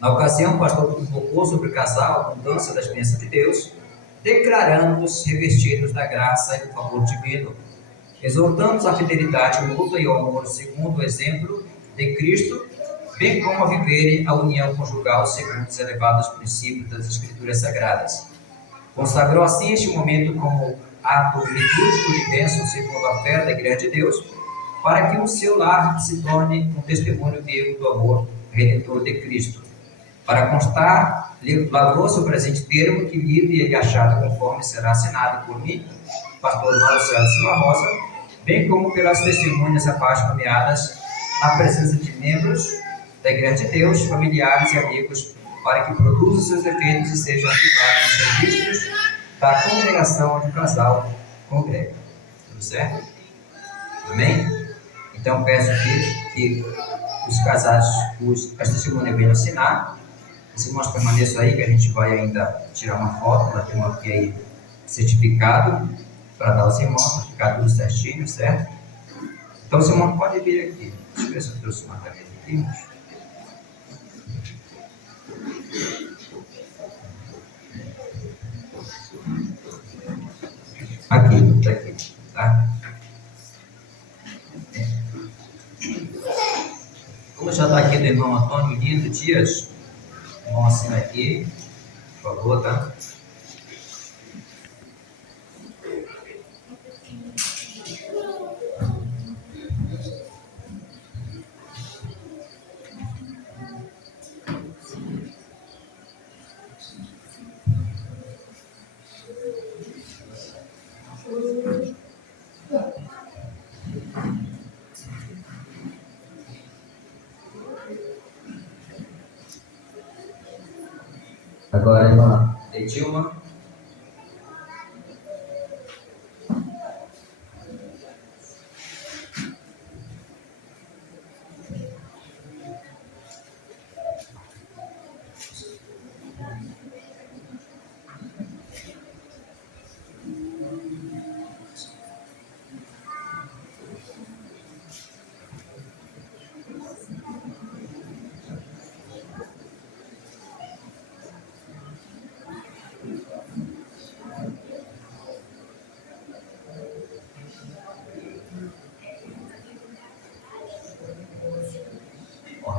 Na ocasião, o pastor invocou sobre o casal a abundância das bênçãos de Deus, declarando-os revestidos da graça e do favor divino, exortando-os à fidelidade mútua e ao amor segundo o exemplo de Cristo, bem como a viverem a união conjugal segundo os elevados princípios das Escrituras Sagradas. Consagrou assim este momento como ato litúrgico de bênção segundo a fé da Igreja de Deus, para que o seu lar se torne um testemunho vivo do amor redentor de Cristo. Para constar, lavrou-se o presente termo que livre e achado conforme será assinado por mim, pastor Paulo Sérgio Silva Rosa, bem como pelas testemunhas abaixo nomeadas, na presença de membros da Igreja de Deus, familiares e amigos, para que produzam seus efeitos e sejam ativados nos registros da congregação onde o casal congrega. Tudo certo? Amém? Então peço aqui que os casais, as testemunhas venham assinar. Os irmãos permaneçam aí, que a gente vai ainda tirar uma foto, vai ter aqui aí certificado para dar aos irmãos, para ficar tudo certinho, certo? Então os irmãos podem vir aqui. Deixa eu ver se eu trouxe uma caneta aqui, irmãos. Aqui, tá? Como já está aqui do irmão Antônio Lindo Dias, o irmão assina aqui, por favor, tá? Agora, irmã Edilma.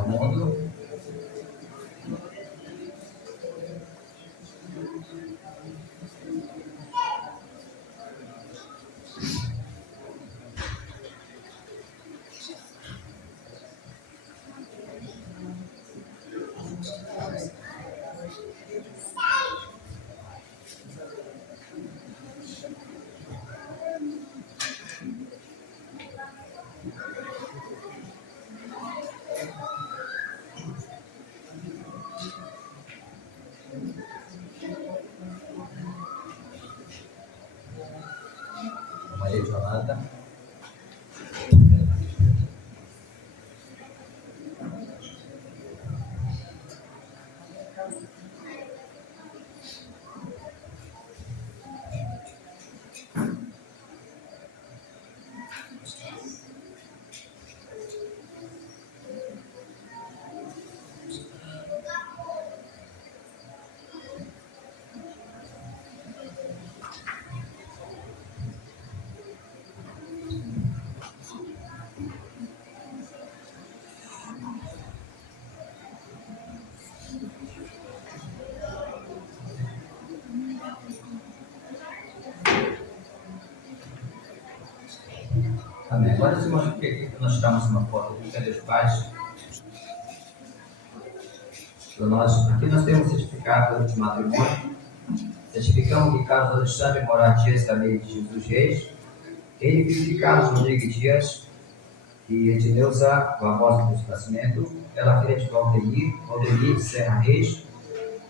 Raimundo. Maria Jonata. Amém. Agora, se mostra aqui que nós tiramos uma foto do Cadê os Pais. Aqui nós temos certificado de matrimônio. Certificamos que Carlos Alexandre Moraes Dias da Lei de Jesus Reis, ele de Carlos Rodrigues Dias e Edneuza Barbosa do Nascimento, ela filha de Valdemir Serra Reis,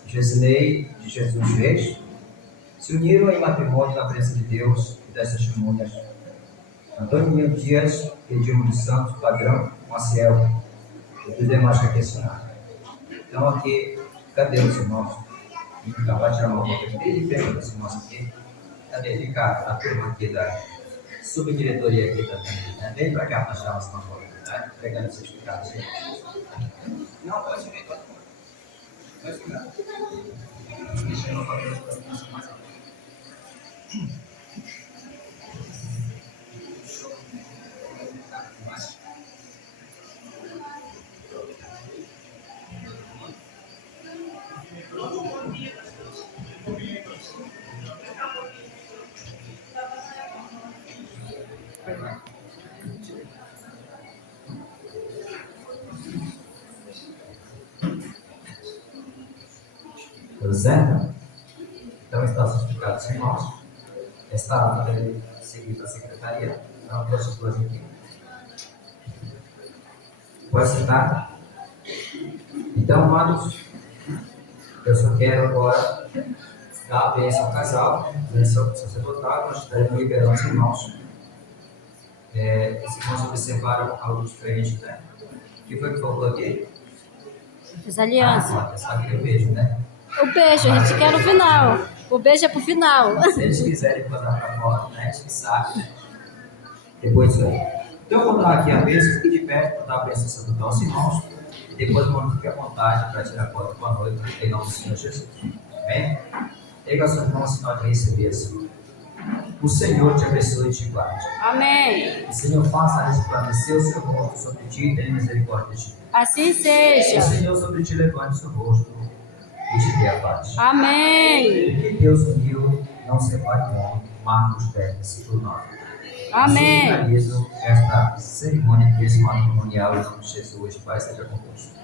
Jesinei de Jesus Reis, se uniram em matrimônio na presença de Deus e das testemunhas Antônio Dias, Edilmo dos Santos, Padrão, Maciel e os demais que aqui assinaram. Então aqui, cadê os irmãos? Então vai tirar uma foto aqui, desde frente dos irmãos aqui. Cadê? Fica a turma aqui da subdiretoria aqui também, né? Vem para cá para tirar uma foto, tá? Pegando os certificados aí. Não, pode vir, pode ficar. Deixa eu fazer as coisas mais rápido. Tudo certo? Então está certificado sem nós. Esta ata deve seguir para a secretaria. Então, deixa as duas aqui. Pode sentar. Então, amados, eu só quero agora dar a bênção ao casal, a bênção sacerdotal, nós estaremos liberando os irmãos. Os irmãos observaram algo diferente, né? O que foi que falou aqui? As alianças. Pensava aquele beijo, né? O beijo, a gente quer no final. O beijo é pro final. Se eles quiserem mandar para fora, né? A gente sabe. Depois disso aí. Então eu vou dar aqui a bênção, fique de pé para dar a bênção sacerdotal aos irmãos. E depois o irmão fique à vontade para tirar a foto boa noite, em nome do Senhor Jesus. Amém? Pega a sua mão, sinal de receber assim. O Senhor te abençoe e te guarde. Amém. O Senhor faça resplandecer o seu rosto sobre ti e tenha misericórdia de ti. Assim O seja. Senhor sobre ti levante o seu rosto e te dê a paz. Amém. O que Deus uniu, não separe o homem. Marcos 10, versículo 9. Amém. Assim finalizo esta cerimônia desse matrimonial em nome de Jesus. Pai, seja convosco.